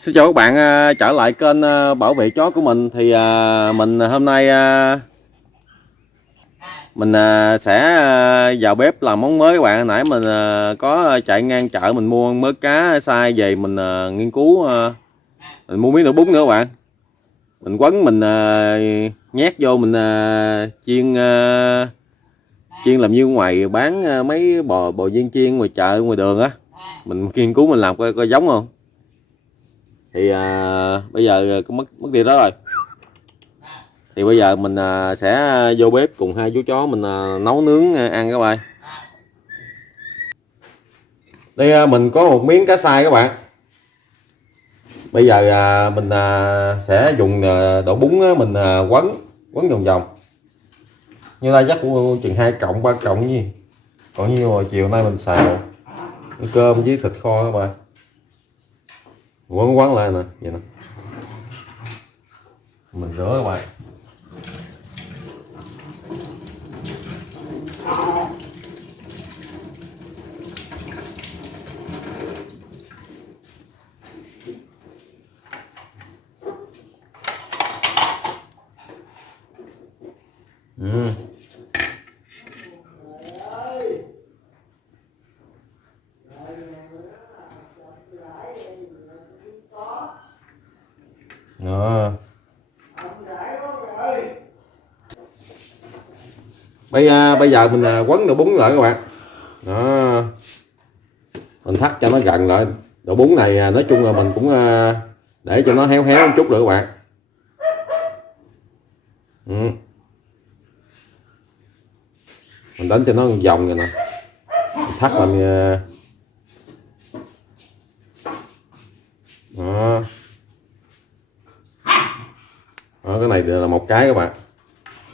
Xin chào các bạn, trở lại kênh bảo vệ chó của mình. Thì mình hôm nay mình sẽ vào bếp làm món mới các bạn. Nãy mình có chạy ngang chợ mình mua mớ cá sai về, mình nghiên cứu, mình mua miếng đậu bún nữa các bạn. Mình quấn, mình nhét vô, mình chiên làm như ngoài bán mấy bò viên chiên ngoài chợ ngoài đường á. Mình nghiên cứu mình làm coi giống không. Thì bây giờ mất điều đó rồi. Thì bây giờ mình sẽ vô bếp cùng hai chú chó mình nấu nướng ăn các bạn. Đây mình có một miếng cá sai các bạn. Bây giờ mình sẽ dùng đậu bún mình quấn vòng vòng. Như đây chắc cũng chừng 2 cọng 3 cọng gì. Còn như rồi chiều nay mình xào cơm với thịt kho các bạn. Quấn lại nè, vậy nè. Mình rửa các bạn. Ừ. Đó. Bây giờ mình quấn đậu bún lại các bạn. Đó. Mình thắt cho nó gần lại. Đậu bún này nói chung là mình cũng để cho nó héo héo một chút nữa các bạn. Ừ. Mình đánh cho nó một vòng rồi nè, mình thắt làm đó. Đó, cái này là một cái các bạn.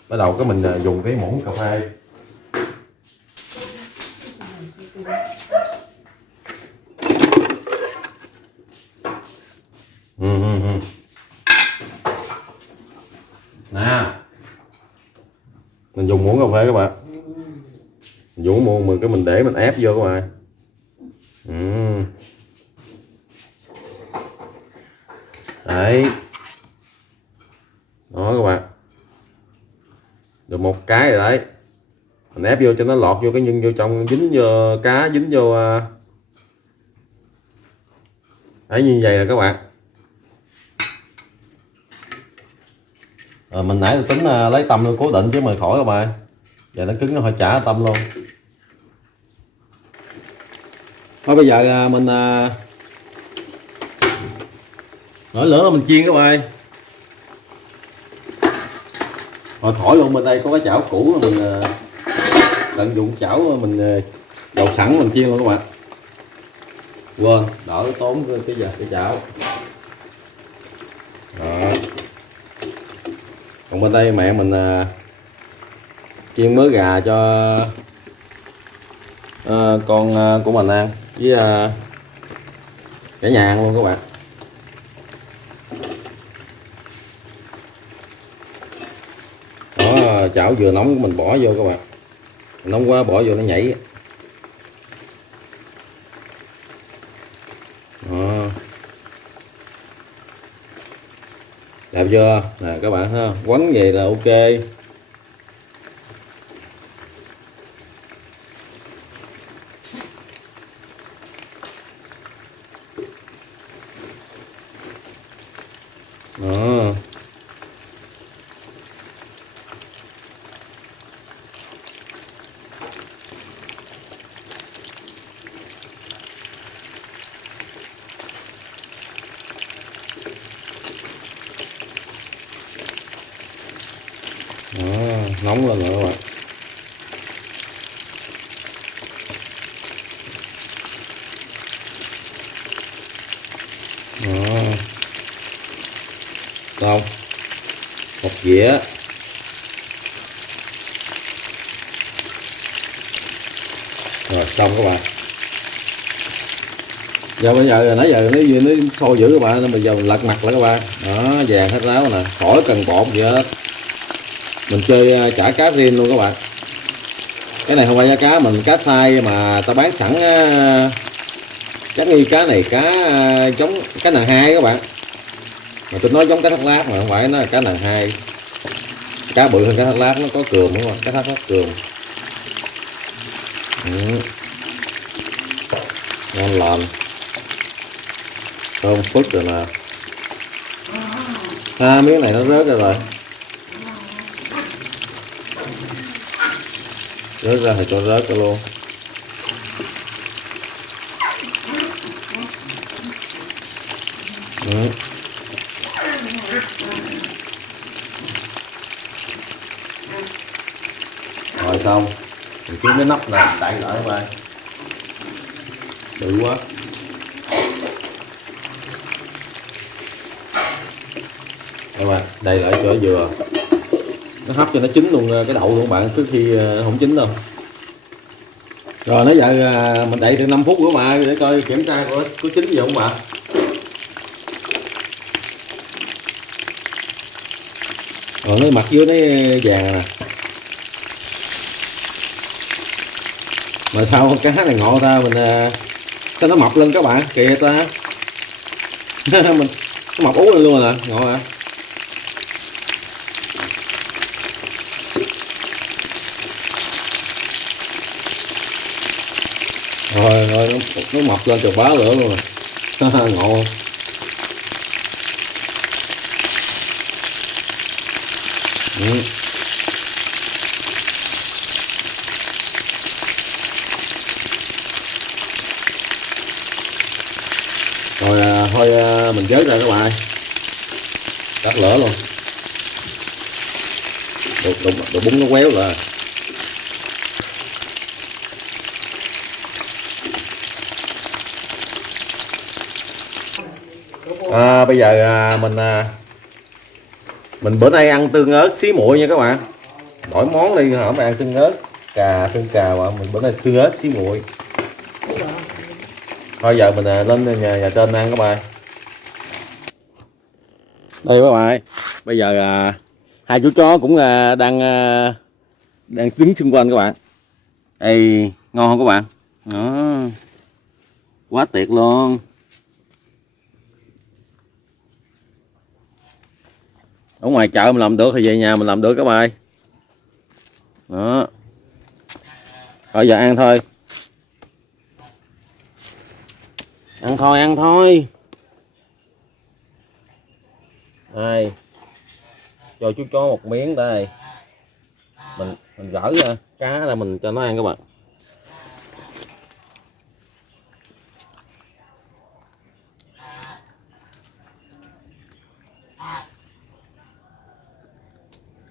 Bắt đầu cái mình dùng cái muỗng cà phê. Nè, mình dùng muỗng cà phê các bạn. Mình dùng muỗng cái mình để mình ép vô các bạn. Đấy, đó các bạn, được một cái rồi đấy. Mình ép vô cho nó lọt vô cái nhân vô trong, dính vô cá, dính vô đấy, như vậy là các bạn. Mình nãy tính lấy tăm cố định chứ mà khỏi các bạn, giờ nó cứng nó hơi trả tăm luôn. Thôi bây giờ mình nổi lửa mình chiên các bạn. Hồi khỏi luôn, bên đây có cái chảo cũ mình tận dụng chảo mình dầu sẵn mình chiên luôn các bạn. Quên, đỡ tốn cái chảo. Đó. Còn bên đây mẹ mình chiên mớ gà cho con của mình ăn với cả nhà ăn luôn các bạn. Đó, chảo vừa nóng mình bỏ vô các bạn, nóng quá bỏ vô nó nhảy. Đó. Đẹp chưa nè các bạn ha, quấn về là ok. Đó. Đó, nóng lên rồi các bạn. Đó. Xong một dĩa. Rồi xong các bạn. Giờ bây giờ nãy giờ nó sôi dữ các bạn, nên bây giờ mình lật mặt lại các bạn. Đó, vàng hết ráo nè, khỏi cần bột gì hết. Mình chơi chả cá riêng luôn các bạn. Cái này không phải giá cá mình, cá sai mà ta bán sẵn Chắc nghi cá này cá giống cá nàng hai các bạn, mà tôi nói giống cá thác lát mà không phải, nó là cá nàng hai. Cá bự hơn cá thác lát, nó có cườm đúng không, cá thác lát cườm. Ngon lành, thơm phức rồi nè. Miếng này nó rớt ra rồi, rớt ra thì cho rớt ra luôn. Rồi xong mình kiếm cái nắp này đậy lại các bạn, bự quá. Các bạn đây lại cho vừa, nó hấp cho nó chín luôn cái đậu luôn các bạn, trước khi không chín đâu. Rồi nãy giờ mình đậy từ 5 phút nữa mà, để coi kiểm tra có chín gì không bạn. Còn cái mặt dưới nó vàng nè, mà sao cá này ngộ ta, mình sao nó mập lên các bạn, kìa ta. Mình nó mập ú lên luôn nè, ngộ hả. Rồi nó mập lên từ bá lửa luôn rồi. Ngộ không? Rồi thôi mình vớt ra các bạn, tắt lửa luôn. Đồ bún nó quéo lại. Bây giờ mình bữa nay ăn tương ớt xí muội nha các bạn, đổi món đi, hả mà ăn tương ớt tương cà mà mình bữa nay tương ớt xí muội. Thôi giờ mình lên nhà trên ăn các bạn. Đây các bạn, bây giờ hai chú chó cũng đang đứng xung quanh các bạn. Ê, ngon không các bạn? Đó, quá tuyệt luôn. Ở ngoài chợ mình làm được thì về nhà mình làm được các bạn. Đó. Rồi giờ ăn thôi. Ăn thôi. Đây. Cho chú chó một miếng đây. Mình gỡ ra cá ra mình cho nó ăn các bạn.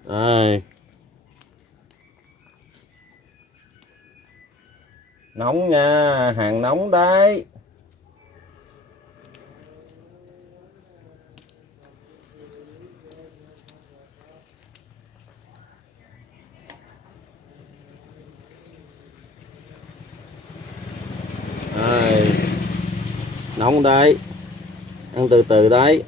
Đây. Nóng nha, hàng nóng đấy. Đây. Nóng đấy. Ăn từ từ đấy.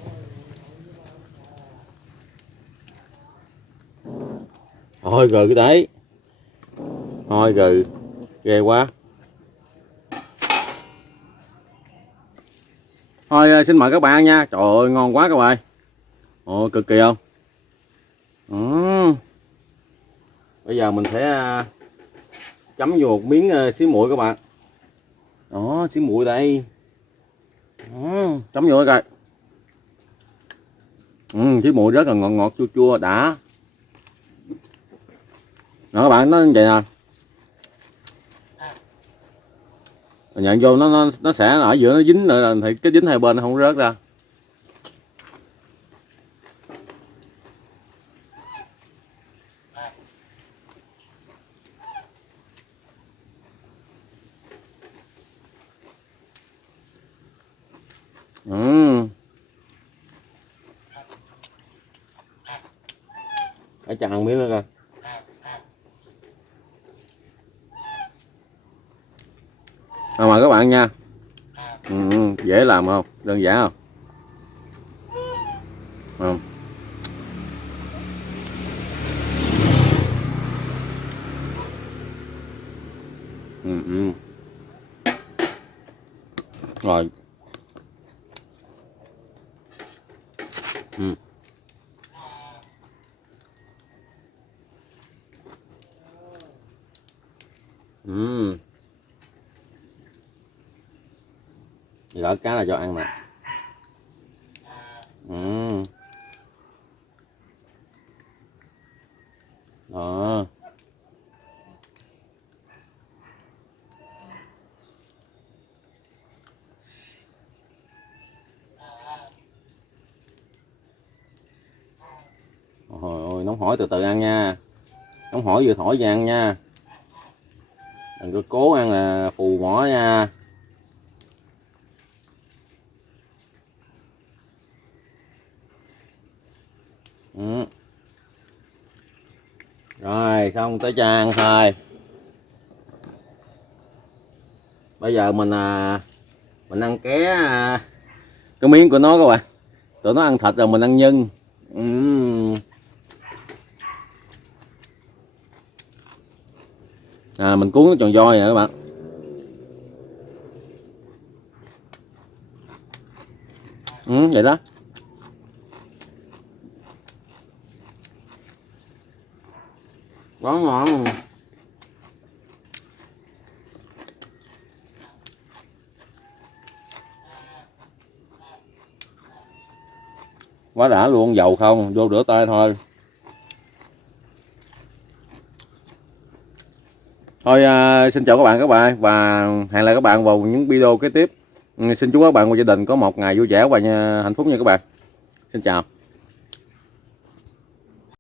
Thôi gừ cái đấy. Thôi gừ. Ghê quá. Thôi xin mời các bạn nha. Trời ơi ngon quá các bạn. Ồ cực kỳ không? Bây giờ mình sẽ chấm vô một miếng xí muội các bạn. Đó, xí muội đây. Đó, chấm vô coi. Xí muội rất là ngọt ngọt chua chua đã. Đó các bạn, nó vậy nè. Nhận vô nó sẽ ở giữa nó dính rồi thì cái dính hai bên nó không rớt ra. Phải chặt miếng nữa coi. Mời các bạn nha. Dễ làm không? Đơn giản không? Không. Rồi. Ừ. Ừ. Gỡ cá là cho ăn mà. Ừ. Đó. Ôi ôi, nóng hổi từ từ ăn nha. Nóng hổi vừa thổi ra ăn nha. Đừng có cố ăn là phù mỏ nha. Ừ. Rồi xong tới cho ăn thôi. Bây giờ mình ăn cái miếng của nó các bạn. Tụi nó ăn thịt rồi mình ăn nhân. Mình cuốn nó tròn voi nè các bạn. Vậy đó. Quá ngon. Quá đã luôn, dầu không, vô rửa tay thôi. Thôi xin chào các bạn và hẹn lại các bạn vào những video kế tiếp. Xin chúc các bạn và gia đình có một ngày vui vẻ và hạnh phúc nha các bạn. Xin chào.